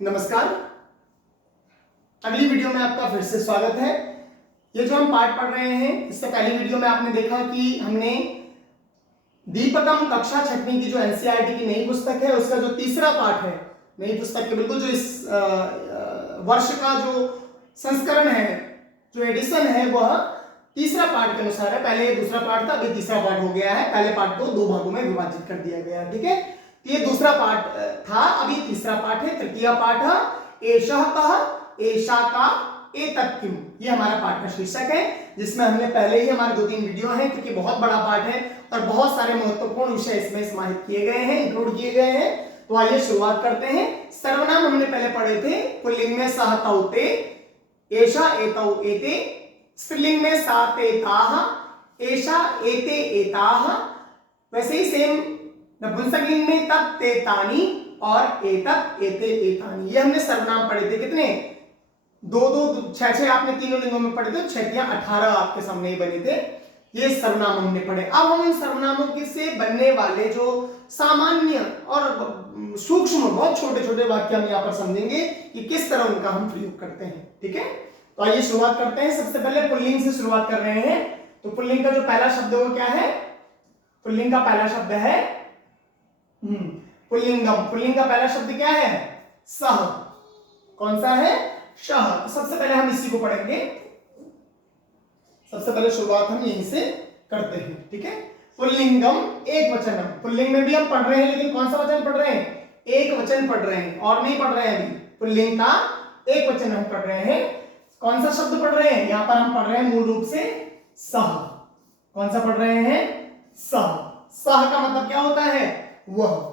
नमस्कार। अगली वीडियो में आपका फिर से स्वागत है। ये जो हम पाठ पढ़ रहे हैं, इससे पहली वीडियो में आपने देखा कि हमने दीपकम कक्षा छठवीं की जो एनसीईआरटी की नई पुस्तक है उसका जो तीसरा पाठ है, नई पुस्तक के बिल्कुल जो इस वर्ष का जो संस्करण है, जो एडिशन है, वह तीसरा पाठ के अनुसार है। पहले दूसरा पाठ था, अभी तीसरा पाठ हो गया है। पहले पाठ को दो भागों में विभाजित कर दिया गया है। ठीक है, ये दूसरा पाठ था, अभी तीसरा पाठ है। तृतीय पाठ एषः कः, एषा का, एतत् किम, ये हमारा पाठ का शीर्षक है, जिसमें हमने पहले ही हमारे 2-3 वीडियो हैं, क्योंकि बहुत बड़ा पाठ है और बहुत सारे महत्वपूर्ण विषय इसमें समाहित किए गए हैं, इंक्लूड किए गए हैं। तो आइए शुरुआत करते हैं। सर्वनाम हमने पहले पढ़े थे, पुल्लिंग में सः तौ ते, एषा एतौ एते, स्त्रीलिंग में सा ते ताः, एषा एते एताः। वैसे ही सेम नपुंसकलिंग में तत् ते तानि और एतत् एते एतानि। ये हमने सर्वनाम पढ़े थे। कितने? 2-2 6-6 आपने तीनों लिंगों में पढ़े थे। 6-18 आपके सामने ही बने थे। ये सर्वनाम हमने पढ़े। अब हम इन सर्वनामों के से बनने वाले जो सामान्य और सूक्ष्म, बहुत छोटे छोटे वाक्य हम यहाँ पर समझेंगे कि किस तरह उनका हम प्रयोग करते हैं। ठीक है, तो आइए शुरुआत करते हैं। सबसे पहले पुल्लिंग से शुरुआत कर रहे हैं। तो पुल्लिंग का जो पहला शब्द है वो क्या है? पुल्लिंग का पहला शब्द है पुल्लिंगम। पुल्लिंग का पहला शब्द क्या है? सह। कौन सा है? शह। तो सबसे पहले हम इसी को पढ़ेंगे। सबसे पहले शुरुआत हम यहीं से करते हैं। ठीक है, पुल्लिंगम एक वचनम। पुल्लिंग में भी हम पढ़ रहे हैं, लेकिन कौन सा वचन पढ़ रहे हैं? एक वचन पढ़ रहे हैं, और नहीं पढ़ रहे हैं अभी। पुल्लिंग का एक वचन हम पढ़ रहे हैं। कौन सा शब्द पढ़ रहे हैं? यहां पर हम पढ़ रहे हैं मूल रूप से सह। कौन सा पढ़ रहे हैं? सह। सह का मतलब क्या होता है? वह।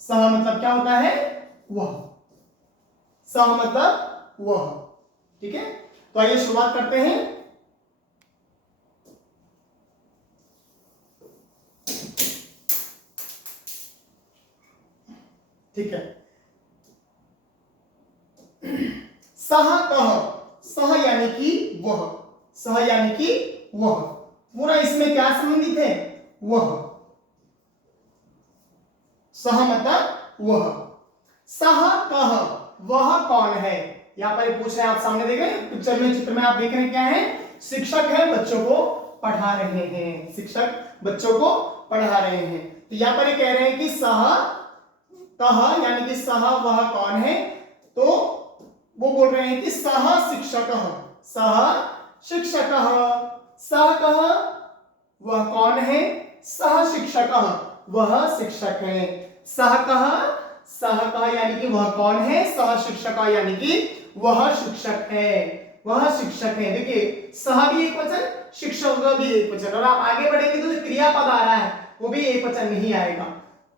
सह मतलब क्या होता है? वह। सह मतलब वह। ठीक है, तो आइए शुरुआत करते हैं। ठीक है, सह कह। सह यानी कि वह। सह यानी कि वह। पूरा इसमें क्या संबंधित है? वह। सह मतलब वह। सह कह, वह कौन है? यहां पर पूछ रहे हैं, आप सामने देख रहे हैं पिक्चर में, चित्र में आप देख रहे हैं क्या है? शिक्षक है, बच्चों को पढ़ा रहे हैं। शिक्षक बच्चों को पढ़ा रहे हैं। तो यहां पर ये कह रहे हैं कि सह कह यानी कि सह वह कौन है। तो वो बोल रहे हैं कि सह शिक्षक। सह शिक्षक। सह कह वह कौन है? सह शिक्षक वह शिक्षक है। सह कह यानी कि वह कौन है? सह शिक्षक यानी कि वह शिक्षक है। वह शिक्षक है। देखिए, सह भी एक वचन, शिक्षक भी एक वचन, और आप आगे बढ़ेंगे तो जो क्रियापद आ रहा है वो भी एक वचन में ही आएगा।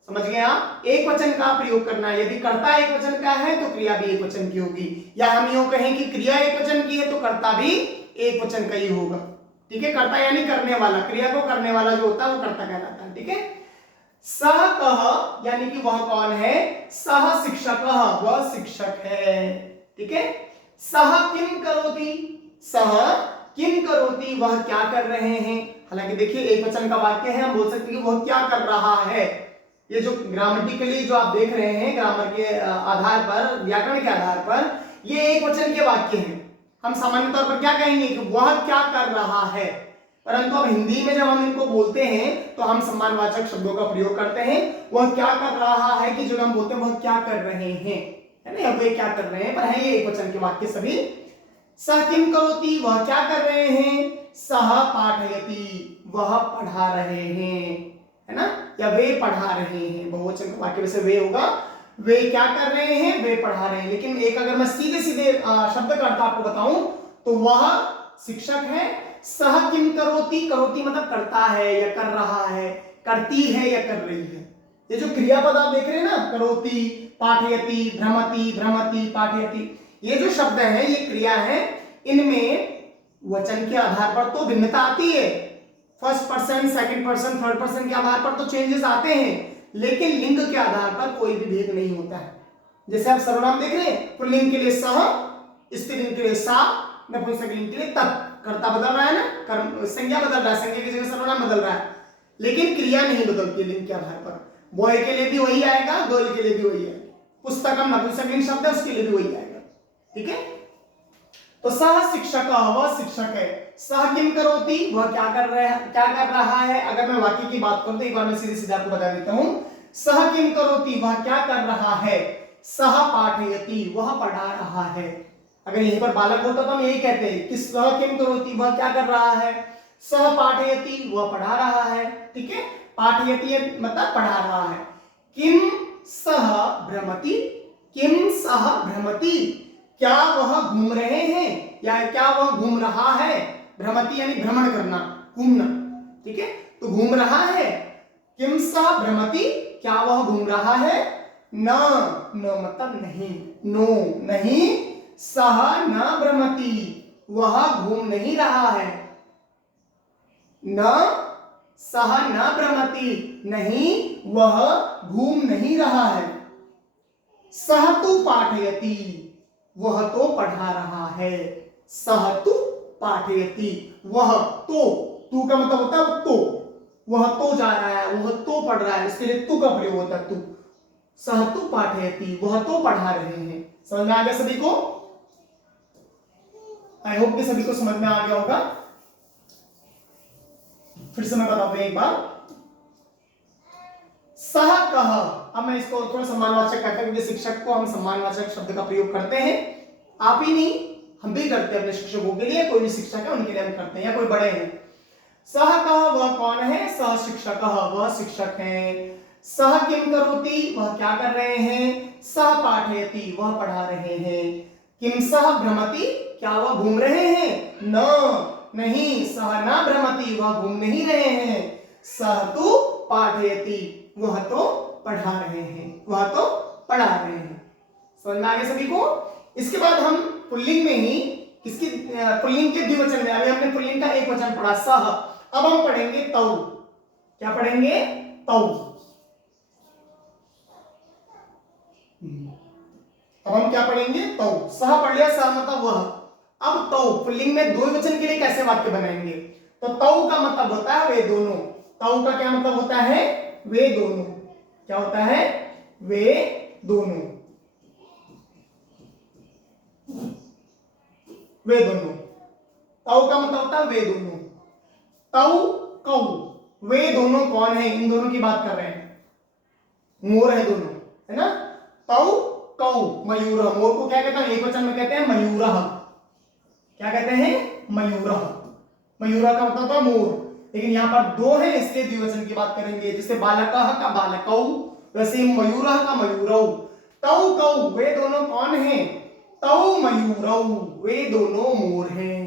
समझ गए आप? एक वचन का प्रयोग करना है। यदि कर्ता एक वचन का है तो क्रिया भी एक वचन की होगी, या हम यूं कहें कि क्रिया एक वचन की है तो कर्ता भी एक वचन का ही होगा। ठीक है, कर्ता यानी करने वाला, क्रिया को करने वाला जो होता है वो कर्ता कहलाता है। ठीक है, सह कह यानी कि वह कौन है? सह शिक्षक, वह शिक्षक है। ठीक है, सह किम करोति। सह किम करोति, वह क्या कर रहे हैं। हालांकि देखिए एक वचन का वाक्य है, हम बोल सकते हैं कि वह क्या कर रहा है। ये जो ग्रामेटिकली जो आप देख रहे हैं, ग्रामर के आधार पर, व्याकरण के आधार पर, ये एक वचन के वाक्य हैं। हम सामान्य तौर पर क्या कहेंगे कि वह क्या कर रहा है, परंतु अब हिंदी में जब हम इनको बोलते हैं तो हम सम्मानवाचक शब्दों का प्रयोग करते हैं। वह क्या कर रहा है कि जो हम बोलते हैं वह क्या कर रहे हैं, है ना, वे क्या कर रहे हैं, पर है ये एक वचन के वाक्य सभी। सह किम करोति, वह क्या कर रहे हैं? सह पाठयति, वह पढ़ा रहे हैं, है ना, या वे पढ़ा रहे हैं। बहुवचन का वाक्य वैसे वे होगा। वे क्या कर रहे हैं? वे पढ़ा रहे हैं। लेकिन एक अगर मैं सीधे सीधे शब्द का अर्थ आपको बताऊं तो वह शिक्षक है। सह किम करोति, करोति मतलब करता है या कर रहा है, करती है या कर रही है। ये जो क्रियापद आप देख रहे हैं ना, करोति, पाठयति, भ्रमति, भ्रमति, पाठयति, ये जो शब्द है ये क्रिया है। इनमें वचन के आधार पर तो भिन्नता आती है, first person, second person, third person के आधार पर तो चेंजेस आते हैं, लेकिन लिंग के आधार पर कोई भी भेद नहीं होता है। जैसे आप सर्वनाम देख रहे हैं, पुल्लिंग के लिए सह, स्त्रीलिंग के लिए सा, नपुंसकलिंग के लिए तत्। कर्ता बदल रहा है ना, कर्म संज्ञा बदल रहा है, संज्ञा की जगह सर्वनाम बदल रहा है, लेकिन क्रिया नहीं बदलती लिंग के आधार पर। बॉय के लिए भी वही आएगा, गर्ल के लिए भी वही आएगा। पुस्तकम नपुंसकलिंग शब्द है, उसके लिए भी वही आएगा। ठीक है, तो सह शिक्षक, वह शिक्षक है। सह किम करोति, वह क्या कर रहा है। अगर मैं वाक्य की बात करूं तो एक बार मैं सीधे सीधे आपको बता देता हूं। सह किम करोति, वह क्या कर रहा है। सह पाठयति, वह पढ़ा रहा है। अगर यहीं पर बालक होता तो हम यही कहते हैं कि सह किम करोति, वह क्या कर रहा है। सह पाठयति, वह पढ़ा रहा है। ठीक है, पाठयति मतलब पढ़ा रहा है। किम सह भ्रमति, किम सह भ्रमति, क्या वह घूम रहे हैं या क्या वह घूम रहा है। भ्रमति यानी भ्रमण करना, घूमना। ठीक है, तो घूम रहा है। किम सह भ्रमति, क्या वह घूम रहा है। न, न मतलब नहीं, नो नहीं। सह न भ्रमति, वह घूम नहीं रहा है। न सह न भ्रमति, नहीं वह घूम नहीं रहा है। सह तु पाठयति, वह तो पढ़ा रहा है। सह तु पाठयति, वह तो, तू का मतलब होता है तो, वह तो जा रहा है, वह तो पढ़ रहा है, इसके लिए तू का प्रयोग होता है तू। सह तु पाठयति, वह तो पढ़ा रहे हैं। समझ में आ गया सभी को। आई होप कि सभी को समझ में आ गया होगा। फिर से मैं बताऊं एक बार। सह कह, अब मैं इसको थोड़ा सम्मानवाचक कहता हूं क्योंकि शिक्षक को हम सम्मानवाचक शब्द का प्रयोग करते हैं। आप ही नहीं, हम भी करते हैं अपने शिक्षकों के लिए। कोई भी शिक्षक है उनके लिए हम करते हैं, या कोई बड़े हैं। सह कह, वह कौन है। सह शिक्षक, वह शिक्षक है। सह किम करोति, वह क्या कर रहे हैं। सह पाठयति, वह पढ़ा रहे हैं। किम सह भ्रमति, क्या वह घूम रहे हैं। न नहीं। सह न भ्रमति, वह घूम नहीं रहे हैं। सह तु पाठयति, वह तो पढ़ा रहे हैं, वह तो पढ़ा रहे हैं। समझ में आ गया सभी को। इसके बाद हम पुल्लिंग में ही किसकी, पुल्लिंग के द्विवचन में, अभी हमने पुल्लिंग का एक वचन पढ़ा सह, अब हम पढ़ेंगे तौ। क्या पढ़ेंगे। तौ। अब हम क्या पढ़ेंगे। तौ। सह पढ़ लिया, सह मतलब वह। अब तौ पुल्लिंग में द्विवचन के लिए कैसे वाक्य बनाएंगे। तो तौ का मतलब होता है वे दोनों। तौ का क्या मतलब होता है, वे दोनों। क्या होता है, वे दोनों, वे दोनों। तौ का मतलब होता है वे दोनों। तौ कौ, वे दोनों कौन है, इन दोनों की बात कर रहे हैं। मोर है दोनों, है ना। तौ कौ मयूर, मोर को क्या कहते हैं, एक वचन में कहते हैं मयूर। क्या कहते हैं, मयूर। मयूर का मतलब होता है मोर, लेकिन यहाँ पर दो है इसलिए द्विवचन की बात करेंगे। जैसे बालकः का बालकौ, वैसे मयूरः का मयूरौ। तौ कौ, वे दोनों कौन हैं। तौ मयूरौ, वे दोनों मोर हैं।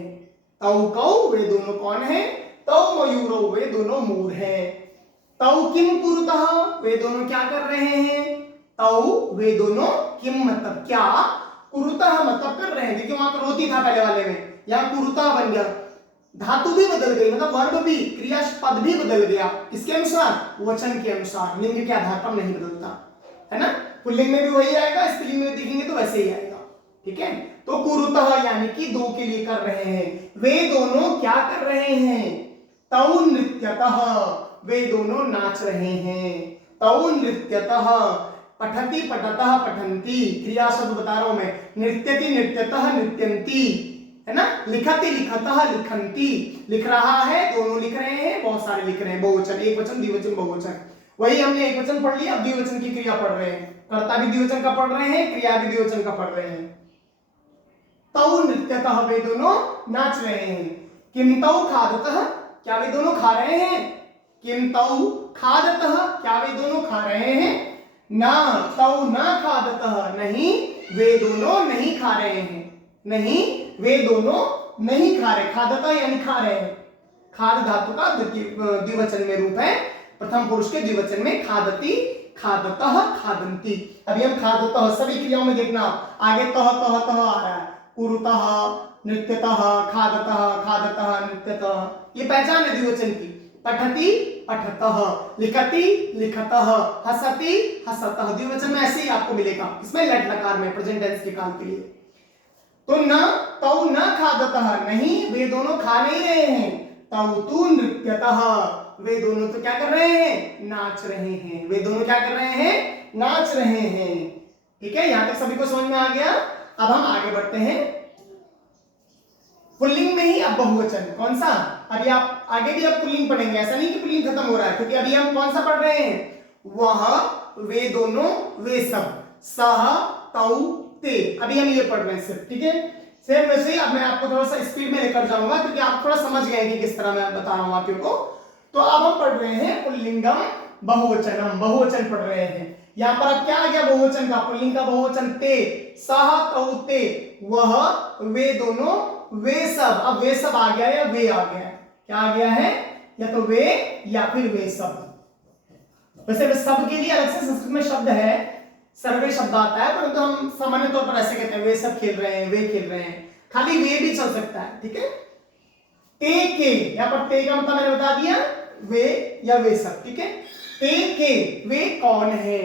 तौ कौ, वे दोनों कौन हैं। तौ मयूरौ, वे दोनों मोर हैं। तौ किम कुरुतः, वे दोनों क्या कर रहे हैं। तौ, वे दोनों, किम मतलब क्या, कुरुतः मतलब कर रहे हैं। देखिए वहां करोति था पहले वाले में, यहाँ कुरुतः बन गया। धातु भी बदल गई, मतलब वर्ब भी, क्रियापद भी बदल गया। किसके अनुसार, वचन के अनुसार, लिंग के आधार पर नहीं बदलता, है ना। पुल्लिंग में भी वही आएगा, स्त्रीलिंग में देखेंगे तो वैसे ही आएगा। ठीक है, तो कुरुतः यानी कि दो के लिए कर रहे हैं। वे दोनों क्या कर रहे हैं। तौ नृत्यतः, वे दोनों नाच रहे हैं। तौ नृत्यतः। पठति पठतः पठन्ति, क्रिया शब्द बता रहा हूं मैं। नृत्यति नृत्यतः नृत्यन्ति, है ना। लिखति लिखतः लिखन्ति, लिख रहा है, दोनों लिख रहे हैं, बहुत सारे लिख रहे हैं। बहुवचन, एक वचन, द्विवचन, बहुवचन। वही हमने एक वचन पढ़ लिया, अब द्विवचन की क्रिया पढ़ रहे हैं। कर्ता भी द्विवचन का पढ़ रहे हैं, क्रिया भी द्विवचन का पढ़ रहे हैं। तौ नृत्यतः, वे दोनों नाच रहे हैं। किम तौ खादतः, क्या वे दोनों खा रहे हैं। किम तौ खादतः, क्या वे दोनों खा रहे हैं। ना तौ न खादतः, नहीं वे दोनों नहीं खा रहे हैं। नहीं वे दोनों नहीं खा रहे। खादतः यानी खा रहे हैं। खाद धातु का द्विवचन में रूप है, प्रथम पुरुष के द्विवचन में। खादति, खादतः, खादन्ति। अभी हम खादतः, सभी क्रियाओं में देखना आगे तह तह तह आ रहा है। कुरुतः, नृत्यतः, खादतः, खादतः, नृत्यतः, ये पहचान है द्विवचन की। पठति पठतः, लिखति लिखतः, हसति हसतः, द्विवचन में ऐसे ही आपको मिलेगा। इसमें लट लकार में, प्रेजेंट टेंस के काल के लिए। तो न तौ न खादतः, नहीं वे दोनों खा नहीं रहे हैं। तौ तु नृत्यतः, वे दोनों तो क्या कर रहे हैं, नाच रहे हैं। वे दोनों क्या कर रहे हैं, नाच रहे हैं। ठीक है, यहां तक सभी को समझ में आ गया। अब हम आगे बढ़ते हैं, पुल्लिंग में ही अब बहुवचन कौन सा, अभी आप आगे भी अब पुल्लिंग पढ़ेंगे, ऐसा नहीं कि पुल्लिंग खत्म हो रहा है, क्योंकि अभी हम कौन सा पढ़ रहे हैं, वह, वे दोनों, वे सब, सह, तौ, ते, अभी हम ये पढ़ रहे हैं सिर्फ। ठीक है, सेम वैसे ही अब मैं आपको थोड़ा सा स्पीड में लेकर जाऊंगा, क्योंकि आप थोड़ा समझ गए कि किस तरह मैं बता रहा हूं वाक्यों को। तो अब हम पढ़ रहे हैं पुल्लिंगम बहुवचनम, बहुवचन पढ़ रहे हैं। यहां पर अब क्या आ गया बहुवचन का, पुल्लिंग का बहुवचन ते, सह, तौ, ते, वह, वे दोनों, वे सब। अब वे सब आ गया या वे आ गया, क्या आ गया है, या तो वे या फिर वे सब। वैसे सब के लिए अलग से संस्कृत में शब्द है, सर्वे शब्द आता है, परंतु हम सामान्य तौर पर ऐसे कहते हैं वे सब खेल रहे हैं, वे खेल रहे हैं, खाली वे भी चल सकता है। ठीक है, ते के, यहां पर ते का मतलब मैंने बता दिया, वे या वे सब। ठीक है, ते के, वे कौन है,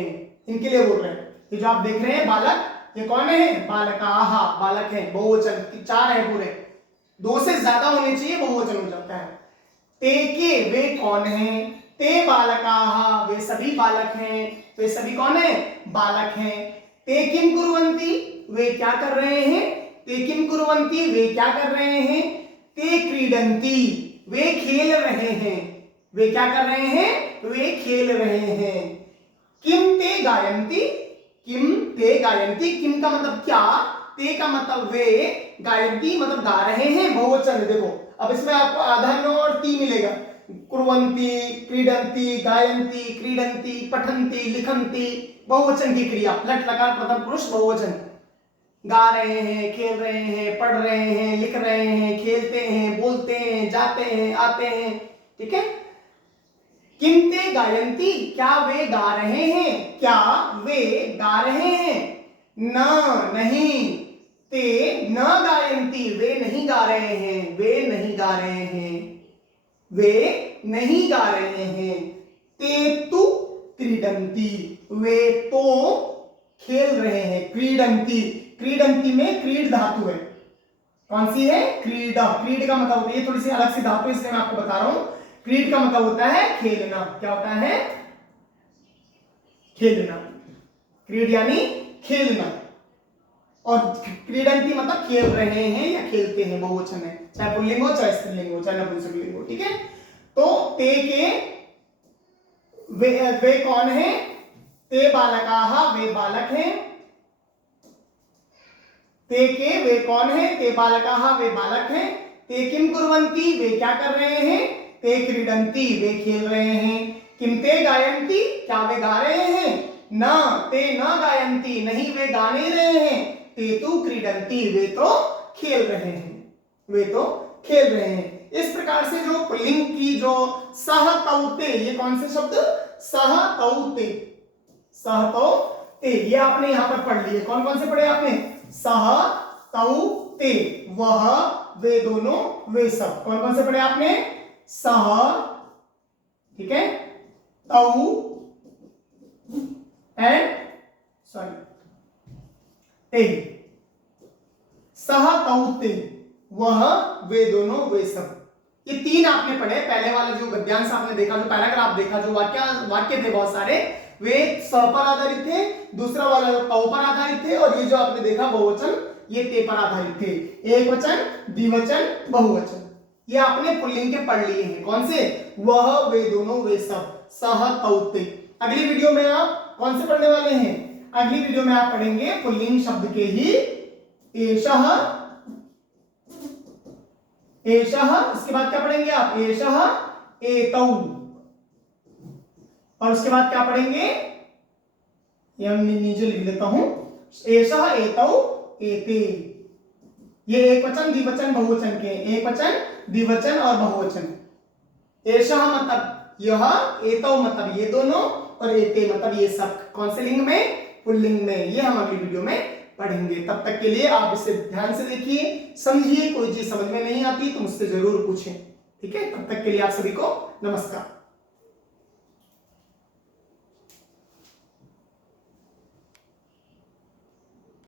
इनके लिए बोल रहे हैं। ये जो आप देख रहे हैं बालक, ये कौन है, बालकाः, बालक है, बहुवचन, 4 है पूरे, 2 से ज्यादा होने चाहिए, बहुवचन हो जाता है। ते के, वे कौन है, ते बालकाः, वे सभी बालक हैं, वे सभी कौन है, बालक हैं। ते किम कुर्वन्ति, वे क्या कर रहे हैं, ते किम कुर्वन्ति, वे क्या कर रहे हैं। ते क्रीडन्ति, वे खेल रहे हैं, वे क्या कर रहे हैं, वे खेल रहे हैं। किम ते गायन्ति, किम ते गायन्ति, किम का मतलब क्या, ते का मतलब वे, गायन्ति मतलब गा रहे हैं, बहुवचन। देखो अब इसमें आपको आधा न और ती मिलेगा, कुर्वन्ति, क्रीडन्ति, गायन्ति, क्रीडन्ति, पठन्ति, लिखन्ति, बहुवचन की क्रिया, लट लकार प्रथम पुरुष बहुवचन। गा रहे हैं, खेल रहे हैं, पढ़ रहे हैं, लिख रहे हैं, खेलते हैं, बोलते हैं, जाते हैं, आते हैं। ठीक है, किम ते गायन्ति, क्या वे गा रहे हैं, क्या वे गा रहे हैं। न, नहीं, ते न गायन्ति, वे नहीं गा रहे हैं, वे नहीं गा रहे हैं, वे नहीं गा रहे हैं। ते तु क्रीडन्ति, वे तो खेल रहे हैं, क्रीडन्ति, क्रीडन्ति में क्रीड धातु है, कौन सी है, क्रीडा, क्रीड का मतलब होता है, ये थोड़ी सी अलग सी धातु है, इसलिए मैं आपको बता रहा हूं। क्रीड का मतलब होता है खेलना, क्या होता है, खेलना, क्रीड यानी खेलना, और क्रीडन्ति मतलब खेल रहे हैं या खेलते हैं, बहुवचन है, चाहे पुल्लिंग हो, चाहे स्त्रीलिंग हो, चाहे नपुंसकलिंग हो। ठीक है, तो ते के, वे कौन है, ते बालकाः, वे बालक हैं। ते के, वे कौन है, ते बालकाः, वे बालक हैं। ते किम कुर्वन्ति, वे क्या कर रहे हैं। ते क्रीडन्ति, वे खेल रहे हैं। किम ते गायन्ति, क्या वे गा रहे हैं। न, ते न गायन्ति, नहीं वे गा नहीं रहे हैं। ते तु क्रीडन्ति, वे तो खेल रहे हैं, वे तो खेल रहे हैं। इस प्रकार से जो पुल्लिंग की जो सह, तौ, ते, ये कौन से शब्द, सह, तौ, ते, सह, तौ, ते, ये आपने यहां पर पढ़ लिए। कौन कौन से पढ़े आपने, सह, तौ, ते, वह, वे दोनों, वे सब। कौन कौन से पढ़े आपने, सह, ठीक है, तौ एंड सॉरी ते, सह, तौ, ते, वह, वे दोनों, वे सब। ये 3 आपने पढ़े। पहले वाला जो गद्यांश आपने देखा, जो पैराग्राफ देखा, जो वाक्य थे बहुत सारे, वे स पर आधारित थे, दूसरा वाला तौ पर आधारित थे, और ये जो आपने देखा बहुवचन, ये ते पर आधारित थे। एक वचन, द्विवचन, बहुवचन, ये आपने पुल्लिंग के पढ़ लिए हैं। कौन से, वह, वे दोनों, वे सब, सह, तौ, ते। अगली वीडियो में आप कौन से पढ़ने वाले हैं, अगली वीडियो में आप पढ़ेंगे पुल्लिंग शब्द के ही एषः, एषः, इसके बाद क्या पढ़ेंगे आप, एषः, एतौ, और उसके बाद क्या पढ़ेंगे, ये हम नीचे लिख देता हूं, एषः, एतौ, एते। ये एक वचन, द्विवचन, बहुवचन के, एक वचन, द्विवचन और बहुवचन। एषः मतलब यह, एतौ मतलब ये दोनों, और एते मतलब ये सब। कौन से लिंग में, पुल्लिंग में। ये हम अगली वीडियो में पढ़ेंगे। तब तक के लिए आप इसे ध्यान से देखिए, समझिए। कोई चीज समझ में नहीं आती तो मुझसे जरूर पूछें। ठीक है, तब तक के लिए आप सभी को नमस्कार।